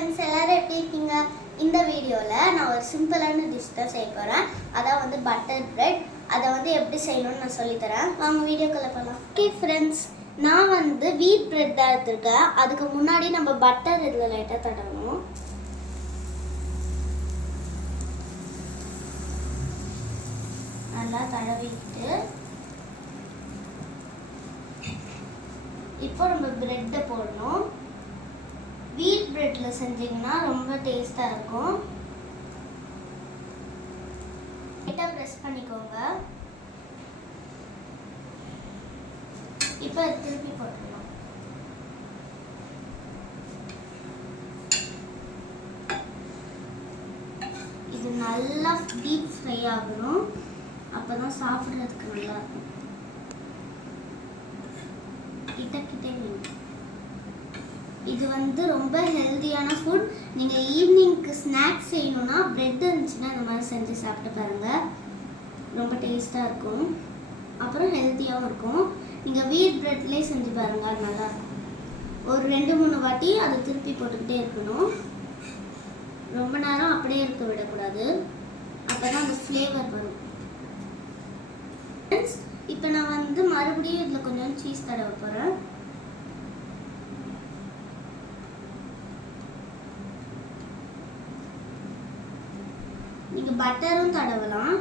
Friends, எல்லாரும் எப்படி இருக்கீங்க? இந்த வீடியோவில் நான் ஒரு சிம்பிளான டிஷ் தான் செய்ய போகிறேன். அதான் வந்து பட்டர் பிரெட். அதை வந்து எப்படி செய்யணும்னு நான் சொல்லித்தரேன். வாங்க வீடியோக்குள்ளே போகலாம். ஓகே ஃப்ரெண்ட்ஸ், நான் வந்து வீட் பிரெட் தான் எடுத்துருக்கேன். அதுக்கு முன்னாடி நம்ம பட்டர் இதில் லைட்டாக தடவணும். நல்லா தடவிட்டு இப்போ நம்ம பிரெட்டை போடணும். வீட் பிரெட்டில் செஞ்சிங்கன்னா ரொம்ப டேஸ்ட்டாக இருக்கும். லைட்டாக ப்ரெஸ் பண்ணிக்கோங்க. இப்போ திருப்பி போட்டுடலாம். இது நல்லா டீப் ஃப்ரை ஆகணும். அப்போ தான் சாப்பிட்றதுக்கு நல்லா இருக்கும். கிட்டே இது வந்து ரொம்ப ஹெல்த்தியான ஃபுட். நீங்கள் ஈவினிங்க்கு ஸ்நாக்ஸ் செய்யணுன்னா பிரெட் இருந்துச்சுன்னா இந்த மாதிரி செஞ்சு சாப்பிட்டு பாருங்கள். ரொம்ப டேஸ்ட்டாக இருக்கும், அப்புறம் ஹெல்த்தியாகவும் இருக்கும். நீங்கள் வீட் பிரெட்லேயே செஞ்சு பாருங்கள், அது நல்லாயிருக்கும். ஒரு 2-3 வாட்டி அதை திருப்பி போட்டுக்கிட்டே இருக்கணும். ரொம்ப நேரம் அப்படியே இருக்க விடக்கூடாது, அப்போ தான் அந்த ஃப்ளேவர் வரும். இப்போ நான் வந்து மறுபடியும் இதில் கொஞ்சம் சீஸ் தடவை போகிறேன். நீங்கள் பட்டரும் தடவலாம்.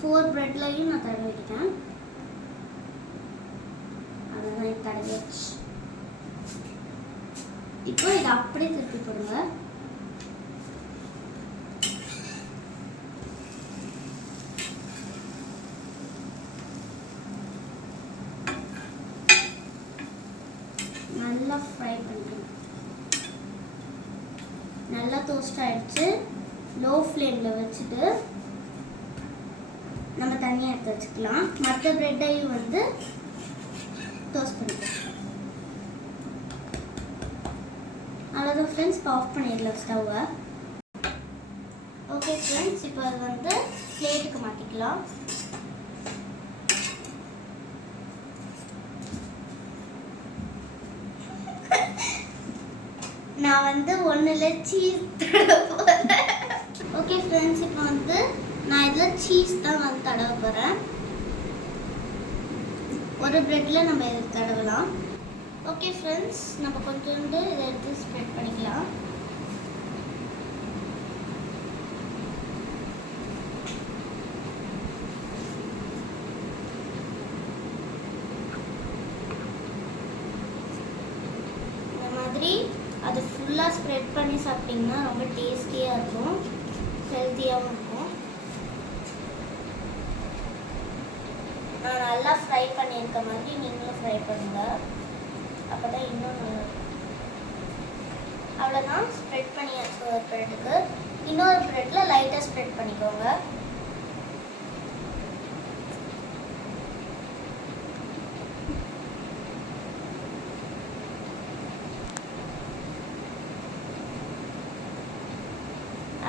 4 பிரெட்லையும் நான் தடவிட்டேன். அதுதான் தடவிச்சு. இப்போ இதை அப்படியே திருப்பி போடுங்க. நல்லா ஃப்ரை பண்ணிக்கணும். நல்லா டோஸ்ட் ஆயிடுச்சு. லோ ஃப்ளேமில் வச்சுட்டு நம்ம தனியாக எடுத்து வச்சுக்கலாம். மற்ற பிரெட்டையும் வந்து டோஸ்ட் பண்ணிக்கலாம். அவ்வளோதான் ஃப்ரெண்ட்ஸ், இப்போ ஆஃப் பண்ணிடலாம் ஸ்டவ்வை. ஓகே ஃப்ரெண்ட்ஸ், இப்போ அது வந்து பிளேட்டுக்கு மாற்றிக்கலாம். நான் வந்து ஒன்றில் சீஸ் தடவை போகிறேன். ஓகே ஃப்ரெண்ட்ஸ், இப்போ வந்து நான் இதில் சீஸ் தான் வந்து தடவை போகிறேன். ஒரு பிரெட்டில் நம்ம இதை தடவலாம். ஓகே ஃப்ரெண்ட்ஸ், நம்ம கொஞ்சோண்டு இதை எடுத்து ஸ்ப்ரெட் பண்ணிக்கலாம். இந்த மாதிரி அது ஃபுல்லாக ஸ்ப்ரெட் பண்ணி சாப்பிட்டிங்கன்னா ரொம்ப டேஸ்டியாக இருக்கும், ஹெல்த்தியாகவும் இருக்கும். நான் நல்லா ஃப்ரை பண்ணியிருக்க மாதிரி நீங்களும் ஃப்ரை பண்ணுங்கள், அப்போ தான் இன்னும் நல்லா இருக்கும். அவ்வளோதான், ஸ்ப்ரெட் பண்ணியாச்சு. ஒரு ப்ரெட்டுக்கு இன்னொரு ப்ரெட்டில் லைட்டாக ஸ்ப்ரெட் பண்ணிக்கோங்க.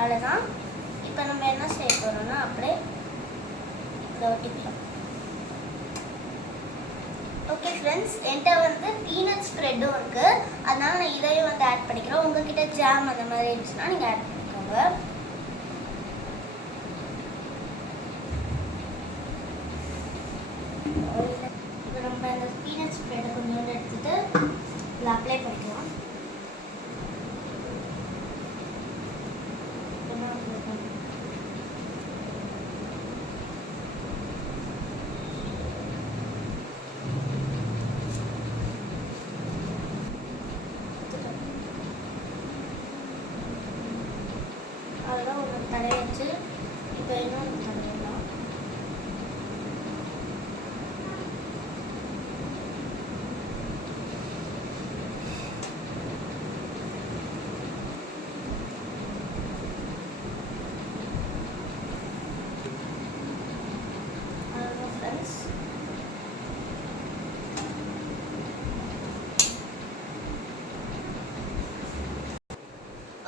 அவ்வளோதான். இப்போ நம்ம என்ன செய்ய போகிறோம்னா அப்படியே இதை ஒட்டிக்கலாம். ஓகே ஃப்ரெண்ட்ஸ், என்கிட்ட வந்து பீனட் ஸ்ப்ரெட்டும் இருக்குது, அதனால நான் இதையும் வந்து ஆட் பண்ணிக்கிறேன். உங்ககிட்ட ஜாம் அந்த மாதிரி இருந்துச்சுன்னா நீங்கள் ஆட் பண்ணிக்கோங்க. இப்போ நம்ம இந்த பீனட் ஸ்ப்ரெட்டை கொஞ்சோண்டு எடுத்துகிட்டு இதில் அப்ளை பண்ணிக்கலாம். அதெல்லாம் ஒன்று தடவிச்சு. இப்போ இன்னொன்று தடவிடலாம். அவ்வளோதான் ஃப்ரெண்ட்ஸ்.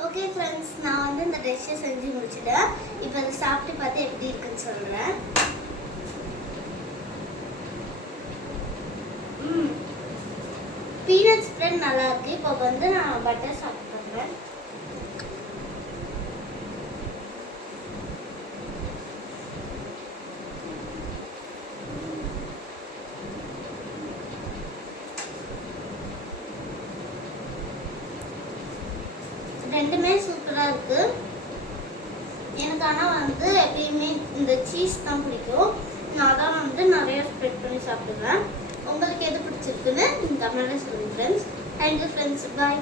ஓகே ஃப்ரெண்ட்ஸ், நான் வந்து இந்த டிஷ்ஷை செஞ்சு முடிச்சுட்டேன். இப்போ அதை சாப்பிட்டு பார்த்து எப்படி இருக்குன்னு சொல்கிறேன். பீனட் ஸ்ப்ரெட் நல்லா இருக்கு. இப்போ வந்து நான் பட்டர் சாப்பிட்டு பண்ணுறேன். ரெண்டுமே சூப்பராக இருக்குது. எனக்கு ஆனால் வந்து எப்பயுமே இந்த சீஸ் தான் பிடிக்கும். நான் தான் வந்து நிறைய ஸ்ப்ரெட் பண்ணி சாப்பிடுவேன். உங்களுக்கு எது பிடிச்சிருக்குன்னு நீங்கள் கமெண்ட்டில் சொல்லுங்கள் ஃப்ரெண்ட்ஸ். Thank you friends. பாய்.